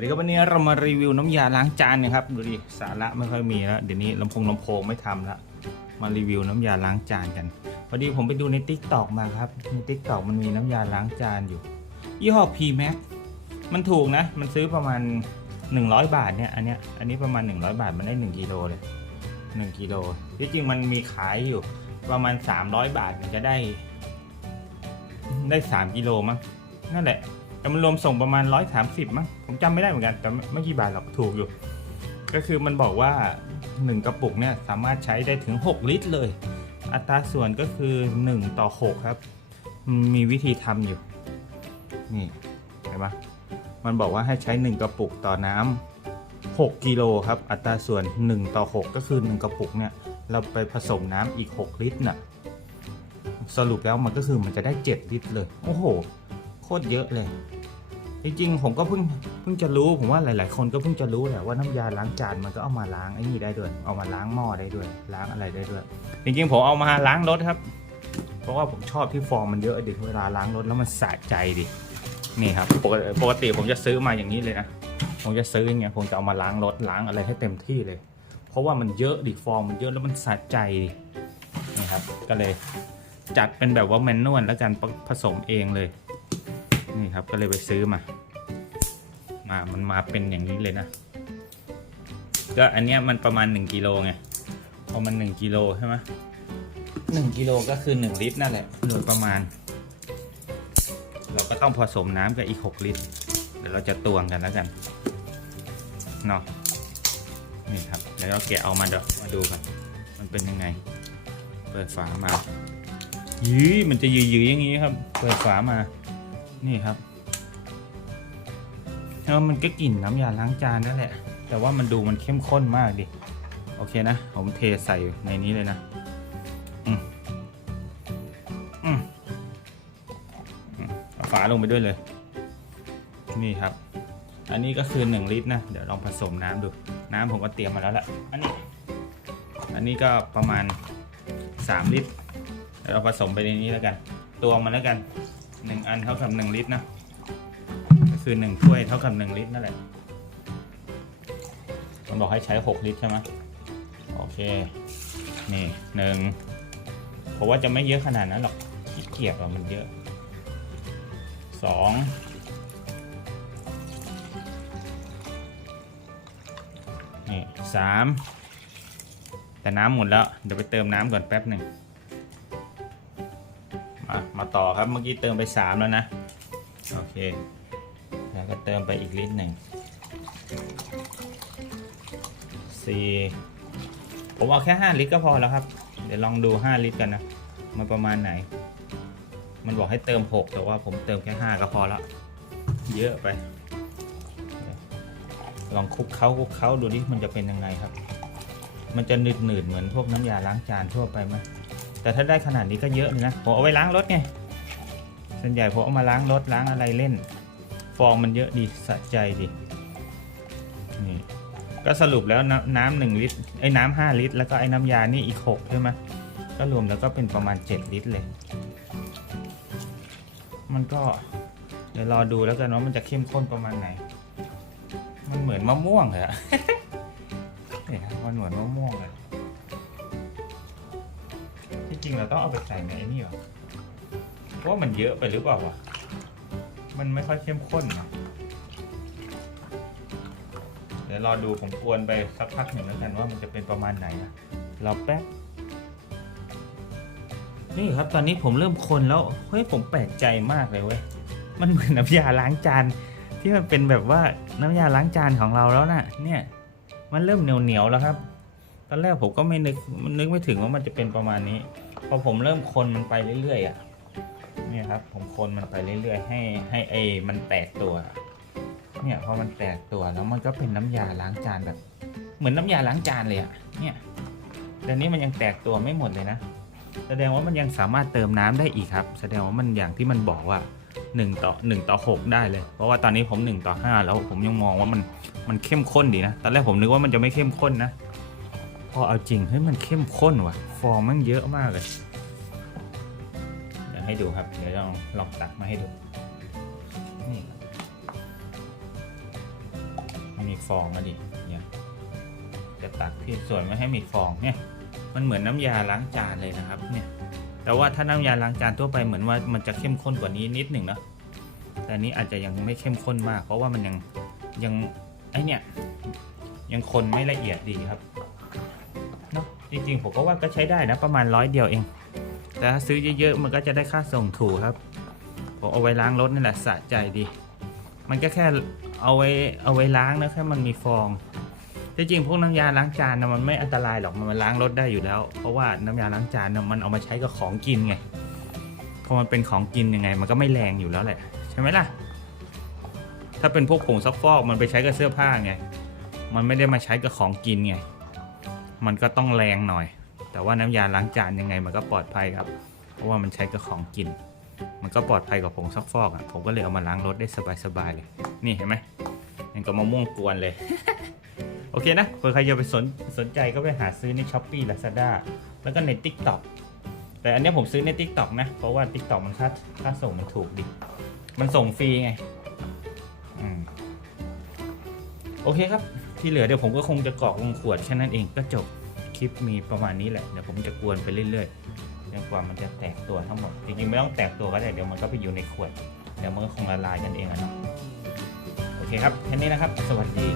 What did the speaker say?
สดีครับวันนี้เรามารีวิวน้ำยาล้างจานนะครับดูดิสาระไม่ค่อยมีแล้วเดี๋ยวนี้ลำโพงลำโพงไม่ทำละมารีวิวน้ำยาล้างจานกันพอดีผมไปดูใน t ิ k t o k มาครับใน t ิ k t o k มันมีน้ำยาล้างจานอยู่ยี่ห้อ P Max มันถูกนะ มันซื้อประมาณ 100 บาทเนี่ยอันเนี้ยอันนี้ประมาณ 100 บาทมันได้ 1กิโลเลย1กิโลที่จริงมันมีขายอยู่ประมาณ 300 บาทมันจะได้ ได้ 3กิโลมั้งนั่นแหละ แต่มันรวมส่งประมาณ 130 มั้ง ผมจำไม่ได้เหมือนกัน แต่ไม่กี่บาทหรอก ถูกอยู่ ก็คือมันบอกว่า 1 กระปุกเนี่ยสามารถใช้ได้ถึง 6 ลิตรเลย อัตราส่วนก็คือ 1 ต่อ 6 ครับ มีวิธีทำอยู่ นี่เห็นปะมันบอกว่าให้ใช้ 1 กระปุกต่อน้ำ6กิโลครับ อัตราส่วน 1 ต่อ 6 ก็คือ 1 กระปุกเนี่ย เราไปผสมน้ำอีก 6 ลิตรน่ะสรุปแล้วมันก็คือมันจะได้ 7 ลิตรเลย โอ้โห ตรเยอะเลย จริงๆ ผมก็เพิ่งเพิ่งจะรู้ผมว่าหลาย ๆ คนก็เพิ่งจะรู้แหละว่าน้ำยาล้างจานมันก็เอามาล้างไอ้นี่ได้ด้วย เอามาล้างหม้อได้ด้วย ล้างอะไรได้ด้วย จริงๆ ผมเอามาล้างรถครับ เพราะว่าผมชอบที่ฟองมันเยอะดิเวลาล้างรถแล้วมันสะใจดิ นี่ครับปกติปกติผมจะซื้อมาอย่างนี้เลยนะ ผมจะซื้ออย่างเงี้ยผมจะเอามาล้างรถล้างอะไรให้เต็มที่เลย เพราะว่ามันเยอะดิฟองมันเยอะแล้วมันสะใจดินี่ครับ ก็เลยจัดเป็นแบบว่าแมนนวลแล้วกันผผสมเองเลย นี่ครับก็เลยไปซื้อมา มามันมาเป็นอย่างนี้เลยนะ ก็อันเนี้ยมันประมาณ 1กิโลไงพอมัน 1กิโลใช่ไหมหนึ่งกิโลก็คือ 1 ลิตรนั่นแหละโดยประมาณ เราก็ต้องผสมน้ำกับอีก 6 ลิตร เดี๋ยวเราจะตวงกันแล้วกันเนาะนี่ครับ แล้วเราแกะเอามาดี๋ยวมาดูกัน มันเป็นยังไง เปิดฝามายื้อมันจะยื้อๆอย่างนี้ครับ เปิดฝามา นี่ครับแล้วมันก็กลิ่นน้ำยาล้างจานนั่นแหละ แต่ว่ามันดูมันเข้มข้นมากดิ โอเคนะ ผมเทใส่ในนี้เลยนะ อืมอืมเอาฝาลงไปด้วยเลย นี่ครับ อันนี้ก็คือ 1 ลิตรนะ เดี๋ยวลองผสมน้ำดู น้ำผมก็เตรียมมาแล้วแหละอันนี้ อันนี้ก็ประมาณ 3 ลิตรเดี๋ยวเราผสมไปในนี้แล้วกัน ตวงมันแล้วกัน หนึ่งอันเท่ากับหนึ่งลิตรนะก็คือหนึ่งถ้วยเท่ากับหนึ่งลิตรนั่นแหละมันบอกให้ใช้หกลิตรใช่ไหมโอเค นี่หนึ่งผมว่าจะไม่เยอะขนาดนั้นหรอกขี้เกียจว่ามันเยอะสองนี่สามแต่น้ำหมดแล้ว เดี๋ยวไปเติมน้ำก่อนแป๊บหนึ่ง มามาต่อครับเมื่อกี้เติมไป 3 แล้วนะ โอเค แล้วก็เติมไปอีกลิตรหนึ่งสี่ผมเอาแค่ 5 ลิตรก็พอแล้วครับ เดี๋ยวลองดู 5 ลิตรกันนะ มันประมาณไหน มันบอกให้เติม 6 แต่ว่าผมเติมแค่ 5 ก็พอแล้ว เยอะไป ลองคลุกเคล้าคลุกเคล้าดูดิมันจะเป็นยังไงครับ มันจะหนืดหนืดเหมือนพวกน้ำยาล้างจานทั่วไปไหม แต่ถ้าได้ขนาดนี้ก็เยอะเลยนะ ผมเอาไว้ล้างรถไง ส่วนใหญ่ผมเอามาล้างรถล้างอะไรเล่น ฟองมันเยอะดีสะใจดี นี่ ก็สรุปแล้วน้ำหนึ่งลิตร ไอ้น้ำห้าลิตร แล้วก็ไอ้น้ำยานี่อีกหกใช่ไหมก็รวมแล้วก็เป็นประมาณเจ็ดลิตรเลย มันก็เดี๋ยวรอดูแล้วกันว่ามันจะเข้มข้นประมาณไหน มันเหมือนมะม่วงเลยอะเนี่ยมันเหมือนมะม่วงเลย ริงเราต้องเอาไปใส่ในไอ้นี่หรอเพราะว่ามันเยอะไปหรือเปล่าวะมันไม่ค่อยเข้มข้นนะเดี๋ยวรอดูผมกวนไปสักพักหนึ่งแล้วกันว่ามันจะเป็นประมาณไหนนะรอแป๊บนี่ครับตอนนี้ผมเริ่มคนแล้วเฮ้ยผมแปลกใจมากเลยเว้ยมันเหมือนน้ำยาล้างจานที่มันเป็นแบบว่าน้ำยาล้างจานของเราแล้วนะ่ะ เนี่ย มันเริ่มเหนียวเหนียวแล้วครับ ตอนแรกผมก็ไม่นึกมันนึกไม่ถึงว่ามันจะเป็นประมาณนี้ พอผมเริ่มคนมันไปเรื่อยๆอะเนี่ยครับ ผมคนมันไปเรื่อยๆ ให้ให้ไอ้มันแตกตัว เนี่ยพอมันแตกตัวแล้วมันก็เป็นน้ำยาล้างจานแบบ เหมือนน้ำยาล้างจานเลยอะเนี่ยแต่นี้มันยังแตกตัวไม่หมดเลยนะแสดงว่ามันยังสามารถเติมน้ำได้อีกครับ แสดงว่ามันอย่างที่มันบอกว่า1ต่อ1ต่อ6 ได้เลย เพราะว่าตอนนี้ผม1ต่อ5แล้วผมยังมองว่ามันมันเข้มข้นดีนะ ตอนแรกผมนึกว่ามันจะไม่เข้มข้นนะ พอเอาจริงเฮ้ยมันเข้มข้นว่ะ ฟองมันเยอะมากเลย เดี๋ยวให้ดูครับ เดี๋ยวลองลองตักมาให้ดู นี่ครับมีฟองอะดิเนี่ยจะตักที่ส่วนไม่ให้มีฟองเนี่ย มันเหมือนน้ำยาล้างจานเลยนะครับ เนี่ย แต่ว่าถ้าน้ำยาล้างจานทั่วไปเหมือนว่ามันจะเข้มข้นกว่านี้นิดหนึ่งเนะแต่อันนี้อาจจะยังไม่เข้มข้นมาก เพราะว่ามันยังยังไอเนี่ยยังคนไม่ละเอียดดีครับ จริงๆผมก็ว่าก็ใช้ได้นะประมาณร้อยเดียวเอง แต่ถ้าซื้อเยอะๆมันก็จะได้ค่าส่งถูกครับผมเอาไว้ล้างรถนี่แหละสะใจดี มันก็แค่เอาไว้เอาไว้ล้างนะแค่มันมีฟองที่จริงพวกน้ำยาล้างจานนะมันไม่อันตรายหรอกมันล้างรถได้อยู่แล้ว เพราะว่าน้ำยาล้างจานนะมันเอามาใช้กับของกินไงพอมันเป็นของกินยังไง มันก็ไม่แรงอยู่แล้วแหละใช่ไหมล่ะ ถ้าเป็นพวกผงซักฟอกมันไปใช้กับเสื้อผ้าไงมันไม่ได้มาใช้กับของกินไง มันก็ต้องแรงหน่อย แต่ว่าน้ำยาล้างจานยังไงมันก็ปลอดภัยครับ เพราะว่ามันใช้กับของกิน มันก็ปลอดภัยกว่าผงซักฟอกอะ ผมก็เลยเอามาล้างรถได้สบายๆเลย นี่เห็นไหมยังกับมะม่วงกวนเลย โอเคนะเผื่อใครจะไปสนสนใจก็ไปหาซื้อใน s h อ p e e Lazada แล้วก็ใน TikTok แต่อันนี้ผมซื้อใน TikTok นะ เพราะว่า TikTok มันค่าค่าส่งมันถูกดิ มันส่งฟรีไงอืมโอเคครับ ที่เหลือเดี๋ยวผมก็คงจะกรอกลงขวดแค่นั้นเองก็จบคลิปมีประมาณนี้แหละเดี๋ยวผมจะกวนไปเรื่อยๆจนกว่ามันจะแตกตัวทั้งหมดจริงๆไม่ต้องแตกตัวก็ได้เดี๋ยวมันก็ไปอยู่ในขวดเดี๋ยวมันก็คงละลายกันเองอะเนาะโอเคครับแค่นี้นะครับ สวัสดี